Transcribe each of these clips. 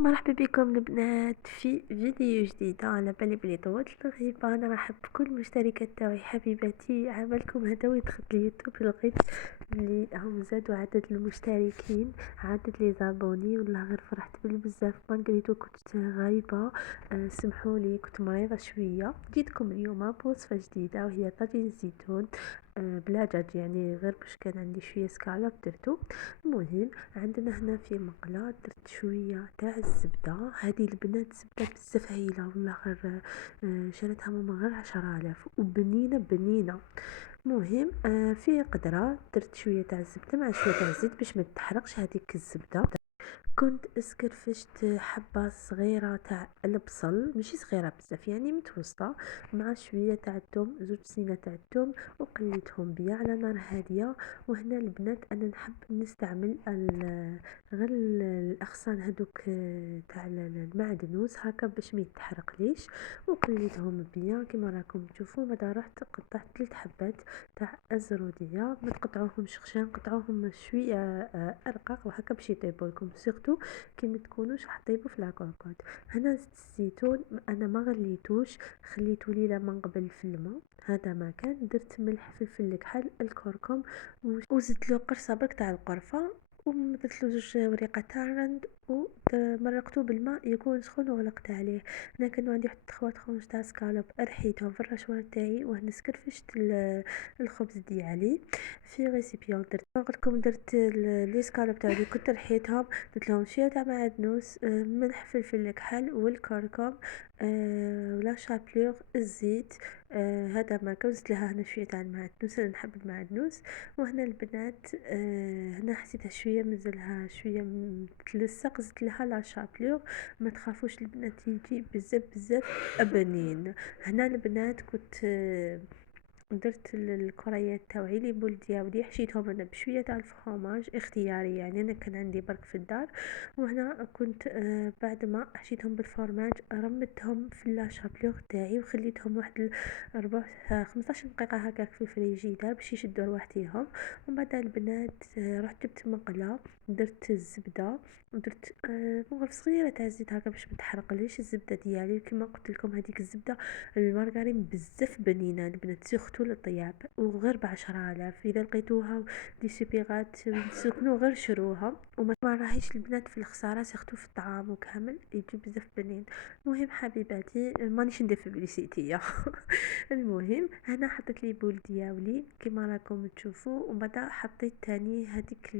مرحبا بكم البنات في فيديو جديد. على بالي بلي طولت الغيبة. انا راحب بكل المشتركات تاعي حبيباتي. عملكم هذا ويدخل اليوتيوب لقيت اللي هم زادوا عدد المشتركين، عدد لي زابوني، والله غير فرحت بزاف مالغريتو كنت غايبة. سمحوا لي كنت مريضة شوية. جيتكم اليوم بوصفة جديدة وهي طاجين الزيتون بلا دجاج، يعني غير باش كان عندي شوية سكالوب درتو. المهم عندنا هنا في مقلاة درت شوية تاع الزبدة. هذه البنات زبدة بزاف هايلة والله غير شريتها ماما غير 10,000 وبنينة بنينة. المهم في قدرة درت شوية تاع الزبدة مع شوية تاع الزيت باش ما تحرقش هذيك الزبدة. كنت اسكرفشت حبة صغيرة تاع البصل، ماشي صغيرة بزاف يعني متوسطة، مع شوية تاع الثوم، زوج سنينة تاع الثوم، وقليتهم بيا على نار هادية. وهنا البنات انا نحب نستعمل غير الاغصان هذوك تاع المعدنوس هكا باش ما يتحرقليش. وقليتهم بيا كما راكم تشوفوا. بعد رحت قطعت 3 حبات تاع الزروديه، ما تقطعوهمش خشان، قطعوهم شويه ارقاق وهكا باش يطيبوا لكم، سورتو كي ما تكونوش حطيبوا في لاكوكوط. هنا زيت الزيتون انا ما غليتوش، خليته ليله من قبل في الماء. هذا ما كان. درت ملح، فلفل الكحل، الكركم، وزدت له قرصه برك تاع القرفه، ومدت له زوج وريقات تاع الرند، ومرقته بالماء يكون سخون وغلقت عليه. انا كانوا عندي واحد 3 طرونش تاع سكالوب، رحيتهم في الرشوه تاعي وهنا سكرفشت الخبز ديالي في ريسيبيون. درت نقولكم درت لي سكالوب تاعي كنت رحيتهم، درت لهم شويه تاع معدنوس، ملح، فلفل الكحل، والكركم، ولا شابلور، الزيت. هذا ما كوزت لها هنا شويه تاع المعدنوس، انا نحب المعدنوس. وهنا البنات هنا حسيتها شويه مزلها شويه متلسق، زدت لها لا شابلور. ما تخافوش البنات يجي بزاف بزاف ابنين. هنا البنات كنت درت الكريات تاوعي لي بول دياولي، حشيتهم انا بشويه تاع الفرomاج اختياري، يعني انا كان عندي برك في الدار. وهنا كنت بعد ما حشيتهم بالفرماج رمتهم في لاشابلور تاعي وخليتهم واحد ربع 15 دقيقه هكاك في الفريجيدار باش يشدوا لوحديهم. ومن بعد البنات رحت جبت مقله، درت الزبده، ودرت مغرف صغيره تاع الزيت هكا باش ما تحرقليش الزبده ديالي. كما قلت لكم هذيك الزبده المارغرين بزاف بنينه البنات، سورتو للطياب، وغير ب10,000. اذا لقيتوها دي سوبيغات تسكنوا غير شروها، وما راهيش البنات في الخساره، سورتو في الطعام وكامل يجي بزاف بنين. المهم حبيباتي مانيش ندير في بليسيتيه. المهم هنا حطيت لي بول دياولي كما راكم تشوفوا، ومن بعد حطيت تاني هذيك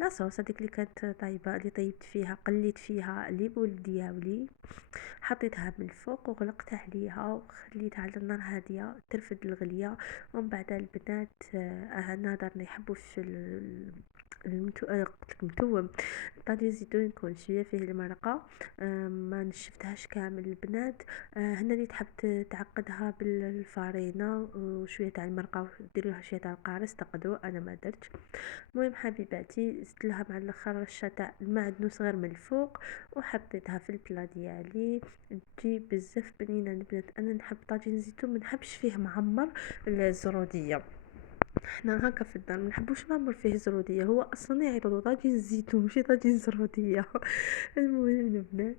لاصوص هذيك اللي كانت طايبه، اللي طيبت فيها قليت فيها لي بول دياولي، حطيتها من الفوق وغلقت عليها وخليتها على النار هاديه ترفد الغليه. ومن بعد البنات انا دارنا يحبوا في قلت لكم توم طاجين الزيتون يكون شويه فيه المرقه، ما نشفتهاش كامل البنات. هنا اللي تحب تعقدها بالفارينه وشويه تاع المرقه وديروا لها شويه تاع القارص تقدروا، انا ما درتش. المهم حبيباتي زدت لها مع الاخر رشه تاع المعدنوس غير من الفوق، وحطيتها في البلا ديالي. تجي بزاف بنينه البنات. انا نحب طاجين الزيتون ما نحبش فيه معمر الزروديه. احنا هكا في الدار ما نحبوش معمر فيه زروديه، هو اصلا يعيطوا طاجين الزيتون ماشي طاجين زروديه. المهم البنات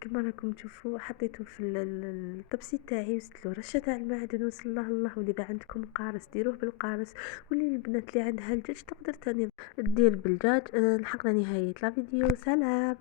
كما راكم تشوفوا حطيته في الطبسي تاعي، وزدت له رشه تاع المعدنوس. الله الله، واذا عندكم قارص ديروه بالقارص، واللي البنات اللي عندها الدجاج تقدر تاني دير بالدجاج. نحق نهايه لا فيديو، سلام.